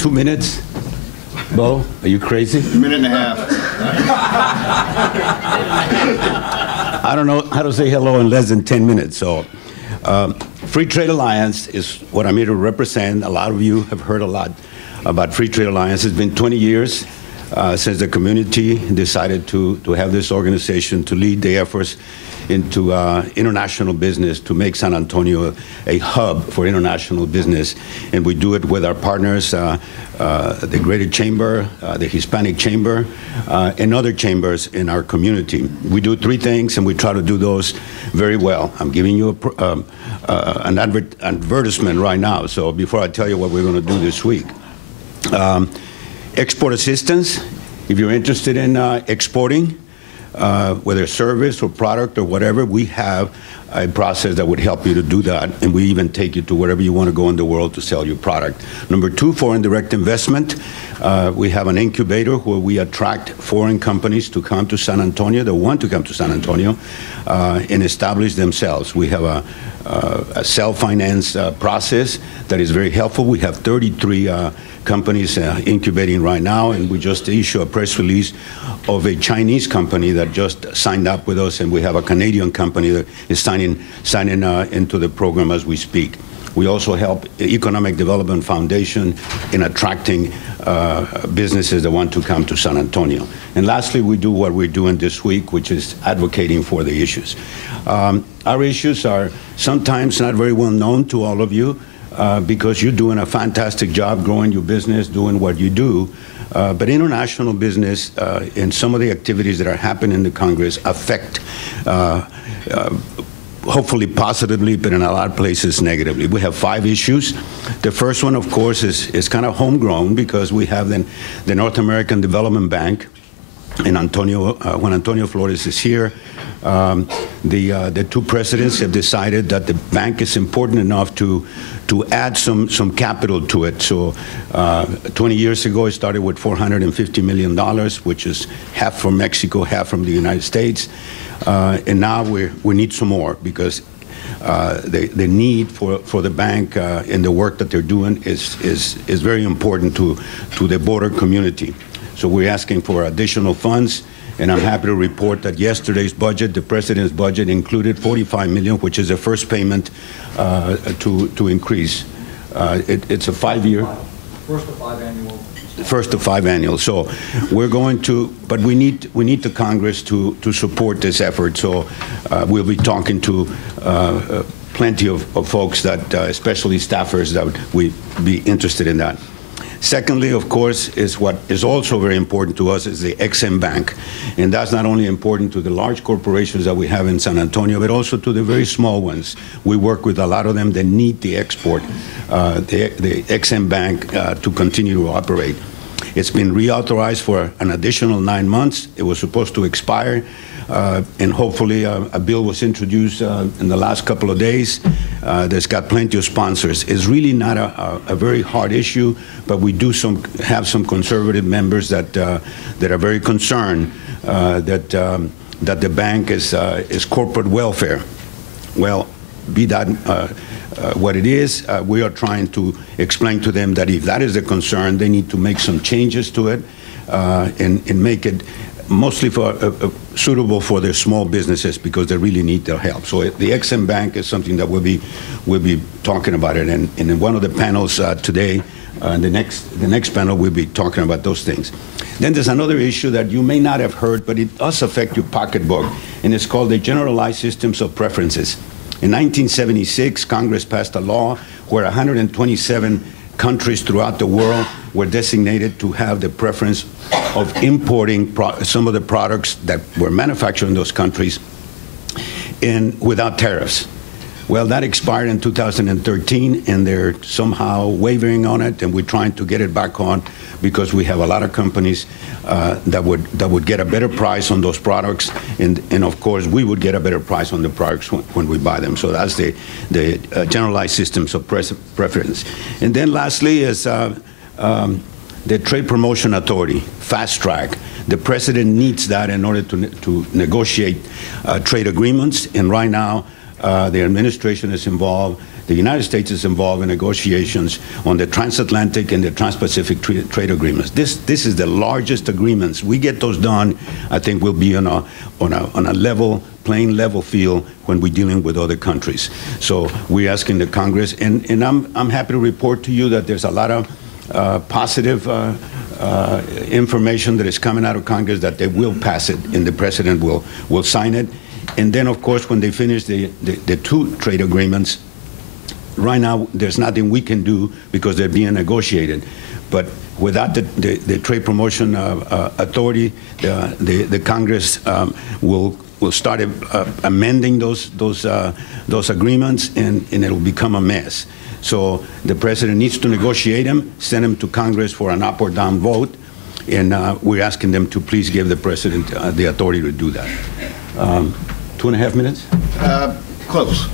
2 minutes? Bo, are you crazy? A minute and a half. I don't know how to say hello in less than 10 minutes. So, Free Trade Alliance is what I'm here to represent. A lot of you have heard a lot about Free Trade Alliance. It's been 20 years since the community decided to have this organization to lead the efforts into international business, to make San Antonio a hub for international business. And we do it with our partners, the Greater Chamber, the Hispanic Chamber, and other chambers in our community. We do 3 things, and we try to do those very well. I'm giving you an advertisement right now, so before I tell you what we're going to do this week. Export assistance, if you're interested in exporting, whether service or product or whatever, we have a process that would help you to do that, and we even take you to wherever you want to go in the world to sell your product. Number 2, foreign direct investment. We have an incubator where we attract foreign companies to come to San Antonio, that want to come to San Antonio, and establish themselves. We have a self-finance process that is very helpful. We have 33 companies incubating right now, and we just issued a press release of a Chinese company that just signed up with us, and we have a Canadian company that is signing into the program as we speak. We also help Economic Development Foundation in attracting businesses that want to come to San Antonio. And lastly, we do what we're doing this week, which is advocating for the issues. Our issues are sometimes not very well known to all of you, because you're doing a fantastic job growing your business, doing what you do. But international business and some of the activities that are happening in the Congress affect, hopefully positively, but in a lot of places negatively. We have 5 issues. The first one, of course, is kind of homegrown, because we have the North American Development Bank in Antonio, when Antonio Flores is here. The 2 presidents have decided that the bank is important enough to add some capital to it. So 20 years ago, it started with $450 million, which is half from Mexico, half from the United States. And now we need some more, because the need for the bank and the work that they're doing is very important to the border community. So we're asking for additional funds, and I'm happy to report that yesterday's budget, the president's budget, included $45 million, which is the first payment to increase. It's a 5-year. First of 5 annual. First of 5 annual. So we're going to, but we need the Congress to support this effort. So we'll be talking to plenty of folks that, especially staffers, that would be interested in that. Secondly, of course, is what is also very important to us is the EXIM Bank. And that's not only important to the large corporations that we have in San Antonio, but also to the very small ones. We work with a lot of them that need the export, the EXIM Bank to continue to operate. It's been reauthorized for an additional 9 months. It was supposed to expire, and hopefully a bill was introduced in the last couple of days. That's got plenty of sponsors. It's really not a very hard issue, but we do have some conservative members that are very concerned that the bank is corporate welfare. Well, be that what it is, we are trying to explain to them that if that is a concern, they need to make some changes to it and make it mostly suitable for their small businesses, because they really need their help. So the EXIM Bank is something that we'll be talking about it, and in one of the panels today, the next panel, we'll be talking about those things. Then there's another issue that you may not have heard, but it does affect your pocketbook, and it's called the Generalized Systems of Preferences. In 1976, Congress passed a law where 127 countries throughout the world were designated to have the preference of importing some of the products that were manufactured in those countries without tariffs. Well, that expired in 2013, and they're somehow wavering on it, and we're trying to get it back on, because we have a lot of companies that would get a better price on those products, and of course we would get a better price on the products when we buy them. So that's the generalized systems of preference. And then lastly is the Trade Promotion Authority, fast track. The president needs that in order to negotiate trade agreements, and right now The administration is involved. The United States is involved in negotiations on the transatlantic and the trans-Pacific trade agreements. This is the largest agreements. We get those done, I think we'll be on a level, playing level field when we're dealing with other countries. So we're asking the Congress, and I'm happy to report to you that there's a lot of positive information that is coming out of Congress, that they will pass it and the president will sign it. And then, of course, when they finish the two trade agreements, right now there's nothing we can do because they're being negotiated. But without the Trade Promotion Authority, the Congress will start amending those agreements, and it'll become a mess. So the president needs to negotiate them, send them to Congress for an up or down vote, and we're asking them to please give the president the authority to do that. 2.5 minutes? Close.